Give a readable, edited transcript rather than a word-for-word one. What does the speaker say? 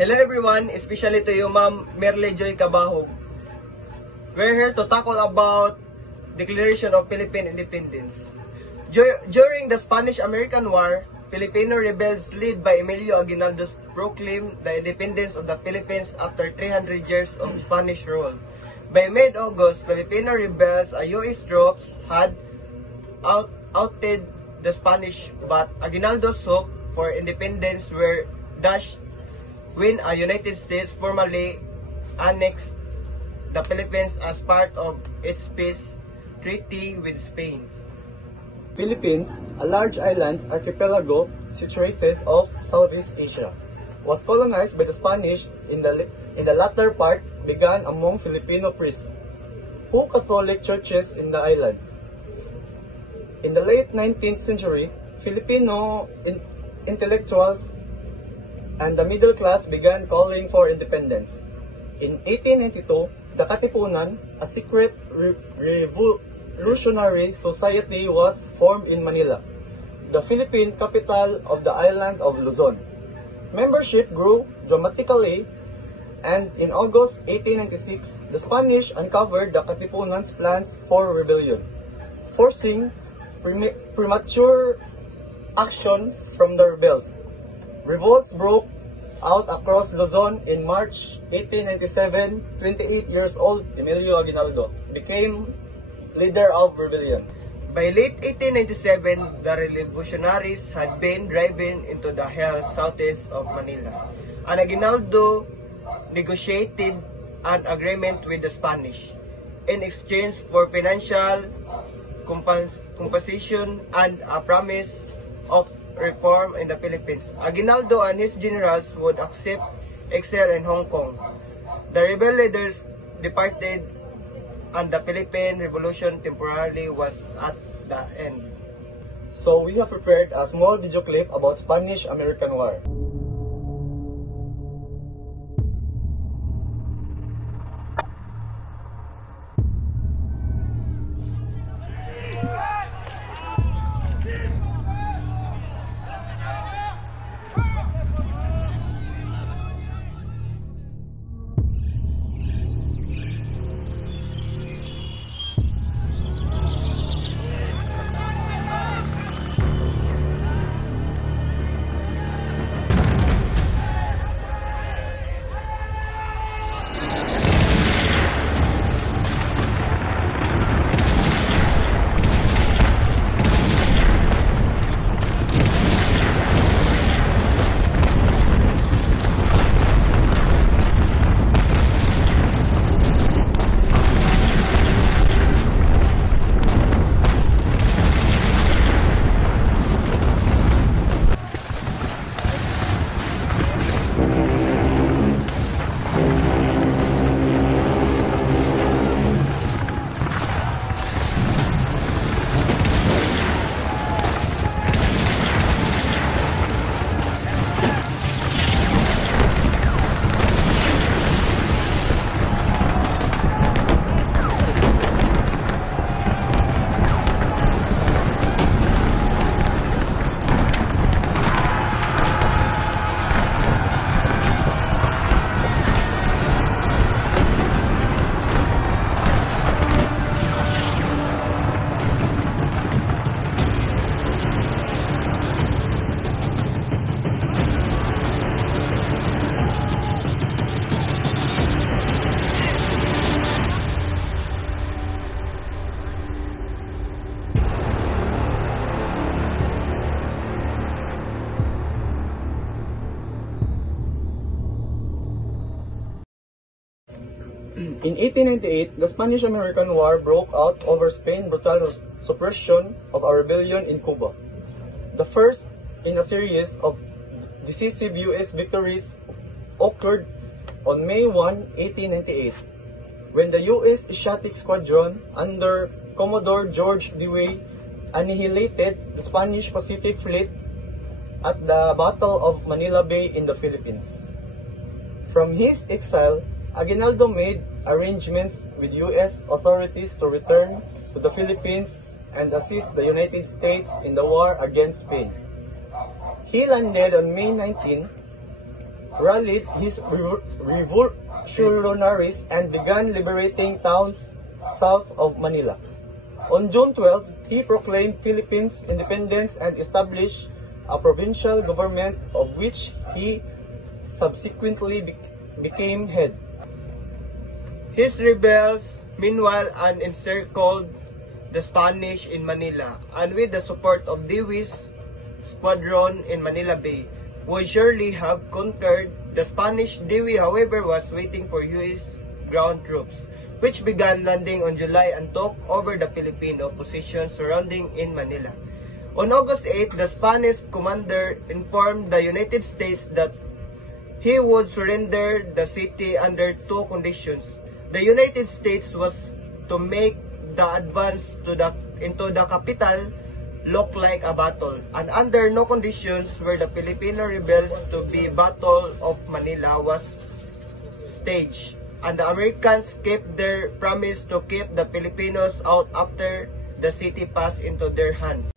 Hello everyone, especially to you Ma'am Merle Joy Cabahog. We're here to tackle about Declaration of Philippine Independence. During the Spanish-American War, Filipino rebels led by Emilio Aguinaldo proclaimed the independence of the Philippines after 300 years of Spanish rule. By mid-August, Filipino rebels, US troops, had outed the Spanish, but Aguinaldo's hope for independence were dashed when the United States formally annexed the Philippines as part of its peace treaty with Spain. Philippines, a large island archipelago situated off Southeast Asia, was colonized by the Spanish. In the latter part began among Filipino priests, who Catholic churches in the islands. In the late 19th century, Filipino intellectuals and the middle class began calling for independence. In 1892, the Katipunan, a secret revolutionary society, was formed in Manila, the Philippine capital of the island of Luzon. Membership grew dramatically, and in August 1896, the Spanish uncovered the Katipunan's plans for rebellion, forcing premature action from the rebels. Revolts broke out across Luzon in March 1897. 28 years old Emilio Aguinaldo became leader of rebellion. By late 1897, the revolutionaries had been driven into the hills southeast of Manila, and Aguinaldo negotiated an agreement with the Spanish in exchange for financial compensation and a promise of reform in the Philippines. Aguinaldo and his generals would accept exile in Hong Kong. The rebel leaders departed, and the Philippine Revolution temporarily was at the end. So we have prepared a small video clip about Spanish-American War. In 1898, the Spanish-American War broke out over Spain's brutal suppression of a rebellion in Cuba. The first in a series of decisive U.S. victories occurred on May 1, 1898, when the U.S. Asiatic Squadron under Commodore George Dewey annihilated the Spanish Pacific Fleet at the Battle of Manila Bay in the Philippines. From his exile, Aguinaldo made arrangements with U.S. authorities to return to the Philippines and assist the United States in the war against Spain. He landed on May 19, rallied his revolutionaries and began liberating towns south of Manila. On June 12, he proclaimed Philippines' independence and established a provincial government of which he subsequently became head. His rebels, meanwhile, encircled the Spanish in Manila, and with the support of Dewey's squadron in Manila Bay, would surely have conquered the Spanish. Dewey, however, was waiting for U.S. ground troops, which began landing on July and took over the Filipino position surrounding in Manila. On August 8, the Spanish commander informed the United States that he would surrender the city under two conditions. The United States was to make the advance into the capital look like a battle, and under no conditions were the Filipino rebels to be Battle of Manila was staged, and the Americans kept their promise to keep the Filipinos out after the city passed into their hands.